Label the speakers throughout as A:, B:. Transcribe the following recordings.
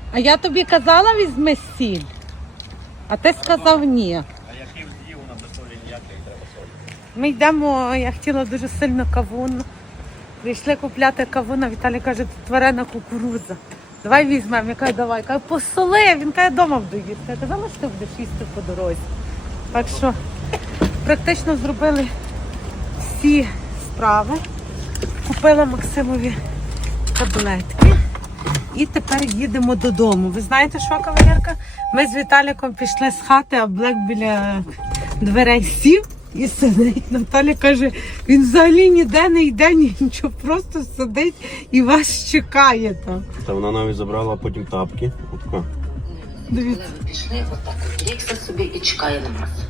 A: А я тобі казала, візьми сіль. А ти сказав ні.
B: А як їм з'їв, на без солі ніякої треба солі.
A: Ми йдемо, я хотіла дуже сильно кавун. Прийшли купляти кавун, а Віталій каже, тут варена кукурудза. Давай візьмемо. Я кажу, давай. Каже, посоли. Він каже, вдома буду їсти. Я казала, що ти будеш їсти по дорозі. Так що практично зробили всі справи. Купила Максимові таблетки. І тепер їдемо додому. Ви знаєте що, кавалерка? Ми з Віталіком пішли з хати, а Блек біля дверей сів і сидить. Наталя каже, він взагалі ніде не йде, нічого, просто сидить і вас чекає там.
B: Та вона навіть забрала потім тапки. Отака.
A: Дивіться.
C: Пішли, отак лігся собі і чекає на нас.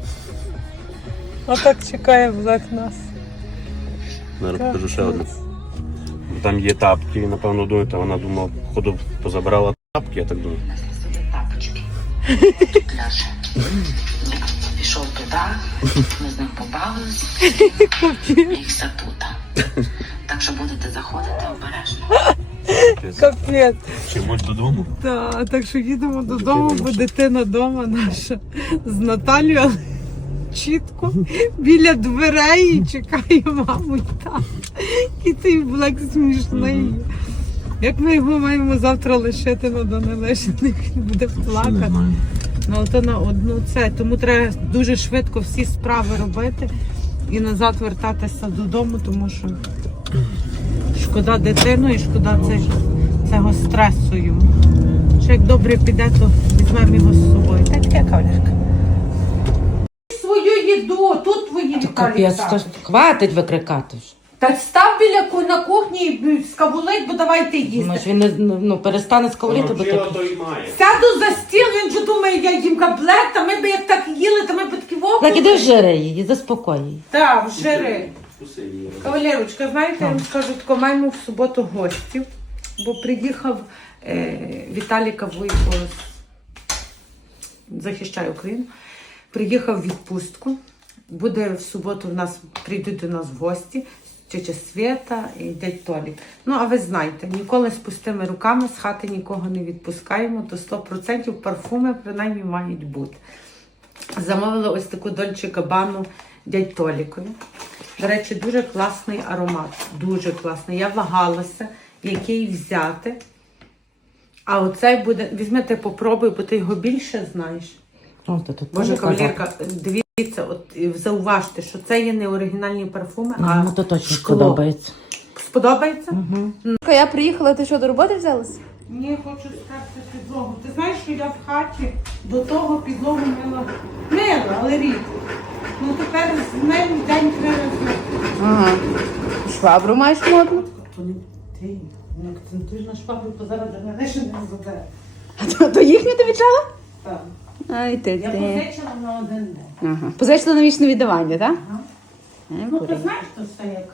A: Отак чекає Блек нас.
B: Зараз покажу ще одне. Там є тапки, напевно, думаєте, вона думала, походу позабирала тапки, я так думаю.
C: Несли собі тапочки. Пляж. Пішов туди, ми з ним побавилися. І все тут. Так що будете заходити обережно.
A: Капець.
B: Чимось додому?
A: Так що їдемо додому, бо дитина вдома наша з Наталією, але чітко біля дверей і чекає маму і тата. І цей Блек смішний. Як ми його маємо завтра лишити, але не лишити, він буде плакати. Ну, то на одну це. Тому треба дуже швидко всі справи робити і назад вертатися додому, тому що шкода дитину і шкода цього стресу йому. Що як добре піде, то візьмемо його з собою. Таке, кавалерка. Свою їду, тут твої Віталій.
D: Хватить викрикати ж.
A: Та став біля на кухні і скабулить, бо давайте їсти.
D: Може він перестане сковорити, бо так.
B: то і має.
A: Сяду за стіл, він же думає, я їм каблет, та ми б як так їли, та ми б такі вовки.
D: Так іди в жири її, заспокой її.
A: Так, в жири. Кавалерочка, знаєте, я вам скажу, тако, маємо в суботу гостів, бо приїхав Віталіка Вуйко, захищає Україну, приїхав в відпустку. Буде в суботу в нас, прийдуть до нас в гості, тетя Свята і дядь Толік. Ну, а ви знаєте, ніколи з пустими руками з хати нікого не відпускаємо, то 100% парфуми принаймні мають бути. Замовила ось таку Дольче Габбану дядь Толікові. До речі, дуже класний аромат, дуже класний. Я вагалася, який взяти. А оцей буде, візьмете, попробуй, бо ти його більше знаєш.
D: О, то тут
A: Боже,
D: теж
A: кавалерка, дивіться, от зауважте, що це є не оригінальні парфуми, а
D: Ну, то точно
A: шкло.
D: сподобається.
A: Сподобається?
E: Я приїхала, ти що, до роботи взялась?
A: Ні, хочу стерти підлогу. Ти знаєш, що я в хаті до того підлогу мила, але рідко. Ну тепер з нею в день 3 рази.
E: Ага. Швабру маєш модну?
A: То не ти, не акцентуєш на швабру, то зараз до мене ще не заде.
E: То їхню ти відчала?
A: Так.
E: Ай, ти.
A: Я позичила на один день.
E: Ага. Позичила на вічне віддавання, так?
A: Ага. Ну ти знаєш, то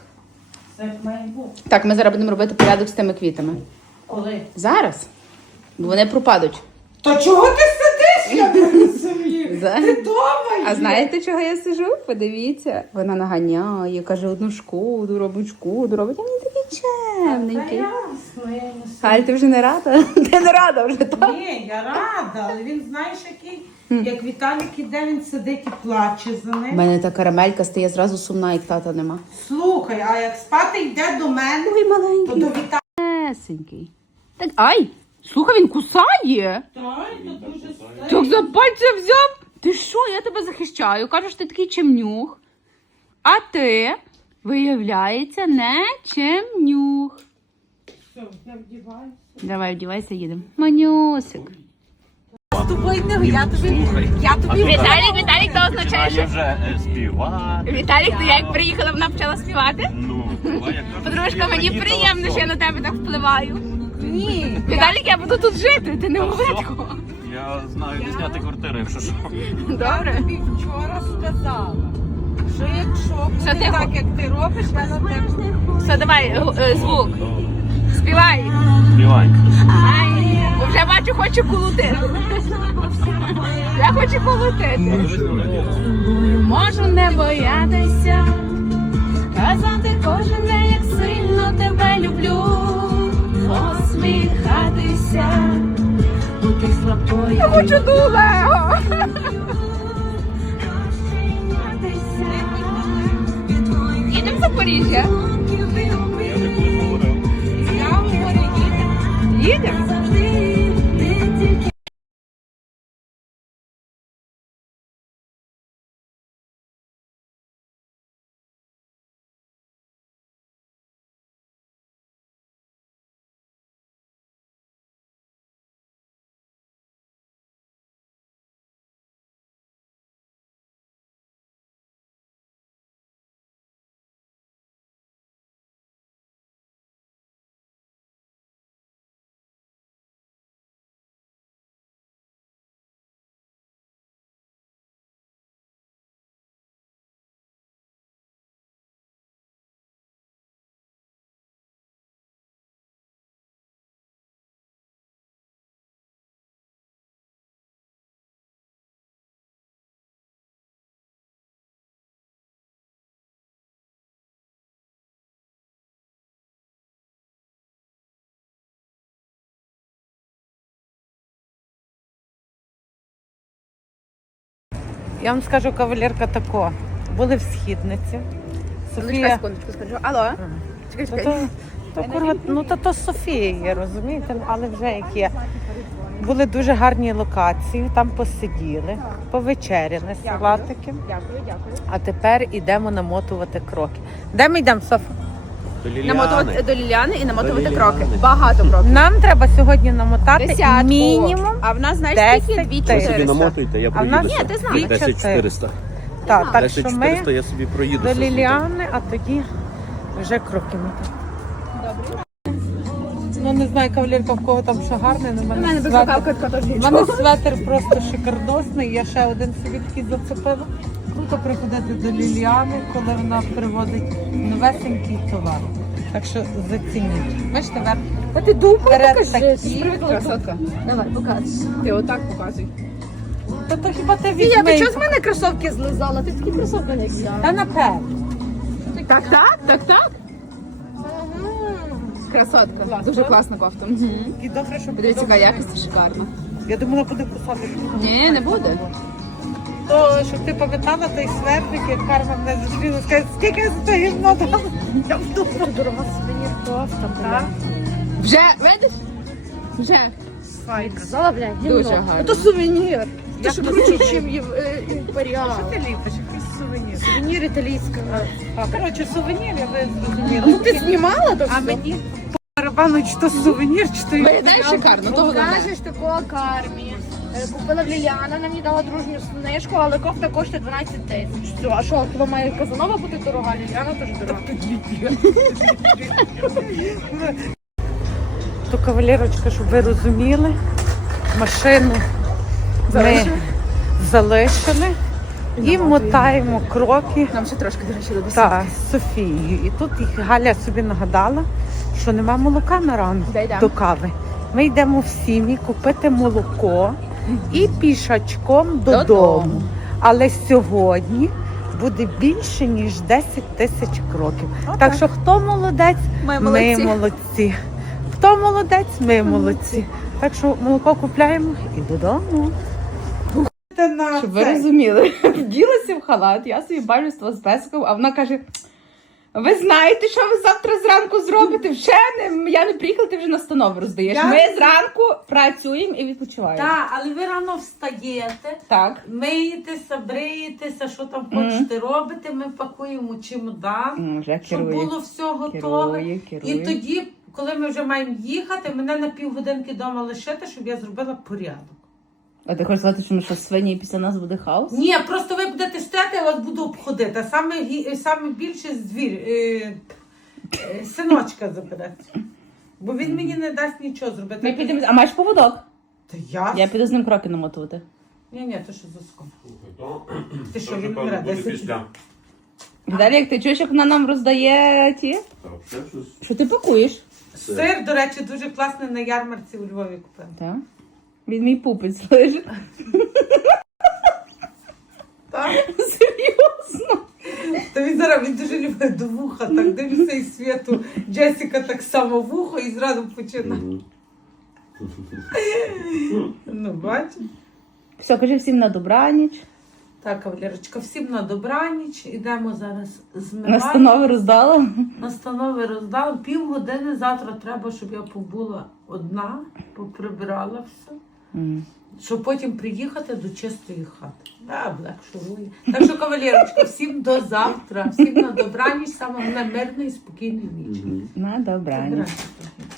A: все як має бути.
E: Так, ми зараз будемо робити порядок з тими квітами.
A: Коли?
E: Зараз. Бо вони пропадуть.
A: То чого ти сидиш, я не розумію?
E: За-
A: Ти дома є.
E: А знаєте, чого я сижу? Подивіться. Вона наганяє, каже, одну шкоду, робить шкоду, робить. А він такий
A: Та
E: чемненький.
A: ясно, я не
E: Галь, ти вже не рада? Ти не рада вже, так?
A: Ні, я рада, але він, знаєш, який, як Віталік іде, він сидить і плаче за
E: У
A: ним.
E: мене та карамелька стає зразу сумна, як тата нема.
A: Слухай, а як спати йде до мене,
E: Ой,
A: то
E: маленький.
A: до Віталія.
E: Есенький. Так, ай, слухай, він кусає.
A: Так, то дуже
E: Так за пальця взяв? Ти що, я тебе захищаю. Кажеш, ти такий чемнюх. А ти, виявляється, не чемнюх.
A: Все, я вдіваюся.
E: Давай, вдівайся, їдемо. Манюсик.
A: З тобою не, я тобі
E: Віталік, то означає,
B: Я вже співати.
E: Віталік, то я як приїхала, вона почала співати?
B: Ну,
E: Подружка, мені приємно, що я на тебе так впливаю.
A: Ні.
E: Віталік, я буду тут жити, ти не говоритко.
B: Я знаю, де зняти квартиру, якщо що.
E: Добре.
A: Я тобі вчора сказала, що якщо
E: Що
A: буде
E: ти
A: так, як ти робиш, я на тебе...
E: Все, давай, звук. Співай.
B: Співай.
E: Ай, вже бачу, хочу колотити. Я хочу колотити. Можу не боятися, казати кожен день, як сильно тебе люблю, посміхатися Я хочу до Лего. Їдемо в Запоріжжя.
B: Я так колись говорив.
E: Їдемо.
A: Я вам скажу, кавалерка, тако. Були в східниці. Софія.
E: Секундочку, скажу. Алло. Чекай,
A: То Софія є, розумієте? Але вже як є. Були дуже гарні локації, там посиділи, повечеряли салатики.
E: Дякую.
A: А тепер йдемо намотувати кроки. Де ми йдемо, Софа?
B: До
E: Намотувати
B: Ліліани.
E: до Ліляни і намотувати
B: До
E: кроки.
B: Ліліани.
E: Багато кроків.
A: Нам треба сьогодні намотати
E: Десятку.
A: мінімум.
E: А в нас, знаєш,
A: 10
E: скільки?
A: тисяч.
E: 2400.
B: Собі намотуйте, я
A: А в нас-
B: проїдуся.
E: Ні, ти знаєш.
B: 10400.
A: Так що ми
B: 10400 я собі проїдуся.
A: до Ліліани, а тоді вже кроки мотати. Ну не знаю, кавалерка, в кого там що гарне, але в мене светр просто шикардосний. Я ще один собі такий зацепила. Круто приходити до Ліліани, коли вона приводить новесенький товар. Так що зацініть. Бачите, верх.
E: Та ти дупу
A: Вперед
E: покажи.
A: такі.
E: Привіт, красотка. Давай, показуй. Ти отак показуй.
A: То хіба ти
E: Ти чого з
A: візьми?
E: мене кросовки злизала? Ти такі кросовки не взяла.
A: Та напевно.
E: Так. Красотка. Дуже класна кофта.
A: І добре, що
E: Подивіться, яка якість шикарна.
A: Я думала, буде кусати.
E: Ні, не буде.
A: То, щоб ти пам'ятала той свердик, як Карма мене зустріла, скаже, скільки я за це гівно дала? Я вдумала. Дорога сувенір кофта, так?
E: Вже, видиш? Вже.
A: Казала, блядь,
E: Дуже гарно.
F: То сувенір.
A: Як
F: Це що
A: то
F: круче,
A: сувенір?
F: ніж імперіал.
A: Що ти ліпиш? Якийсь сувенір.
F: Сувенір італійського.
A: Коротше, сувенір, я би зрозуміла.
F: Ну ти знімала то
A: А
F: все?
A: мені по барабану, чи то сувенір, чи то
E: Виглядає шикарно, то головне.
F: Кажеш такого кармі. Купила в Ліліана, вона мені дала дружню знижку, але кофта коштує 12 тисяч. Все, а що, хіба має Казанова бути дорога, Ліліана теж дорога.
A: То кавалерочка, щоб ви розуміли, машину ми залишили і мотаємо кроки.
E: Нам ще трошки, до речі, до
A: Так, з Софією. І тут їх Галя собі нагадала, що нема молока на ранку
E: Де йдемо?
A: до кави. Ми йдемо в сім'ї купити молоко і пішачком додому. Але сьогодні буде більше, ніж 10 тисяч кроків. Так що хто молодець,
E: Ми
A: ми
E: молодці.
A: молодці. Хто молодець, ми молодці. Так що молоко купляємо і додому.
E: Щоб ви розуміли, вділася в халат, я собі бажу з песиком, а вона каже: ви знаєте, що ви завтра зранку зробите? Вже не, я не приїхала, ти вже настанови роздаєш.
A: Я-
E: Ми зранку працюємо і відпочиваємо.
A: Так, але ви рано встаєте,
E: Так.
A: миєтеся, бриєтеся, що там хочете робити, ми пакуємо чемодан,
E: Вже
A: щоб
E: керує.
A: було все готове.
E: Керує.
A: І тоді, коли ми вже маємо їхати, мене на півгодинки вдома лишити, щоб я зробила порядок.
E: А ти хочеш сказати, що ми що свині і після нас буде хаос?
A: Ні, просто ви будете стояти, я вас буду обходити. А саме більше синочка забере. Бо він мені не дасть нічого зробити.
E: Ми підемо. А маєш поводок?
A: Та я?
E: Я піду з ним кроки намотувати.
A: Ні, то що за ском. Ти що, він не радий?
E: Далі, як ти чуєш, як вона нам роздає ті? Що ти пакуєш?
A: Сир, до речі, дуже класний на ярмарці у Львові купив.
E: Так. Він мій пупець лежить.
A: Так?
E: Серйозно.
A: То він зараз він дуже любить до вуха, так дивиться із світу. Джесіка так само вухо і зразу починає. Ну, бачиш?
E: Все, кажи всім на добраніч.
A: Так, кавалерочка, всім на добраніч. Ідемо зараз змивати.
E: Настанови роздала.
A: Настанови роздала. Півгодини завтра треба, щоб я побула одна, поприбирала все. Щоб потім приїхати до чистої хати. Блек шурує. Так що, кавалерочка, всім до завтра. Всім на добраніч, саме головне мирної і спокійної ніч.
E: На добраніч.
A: Добраніч.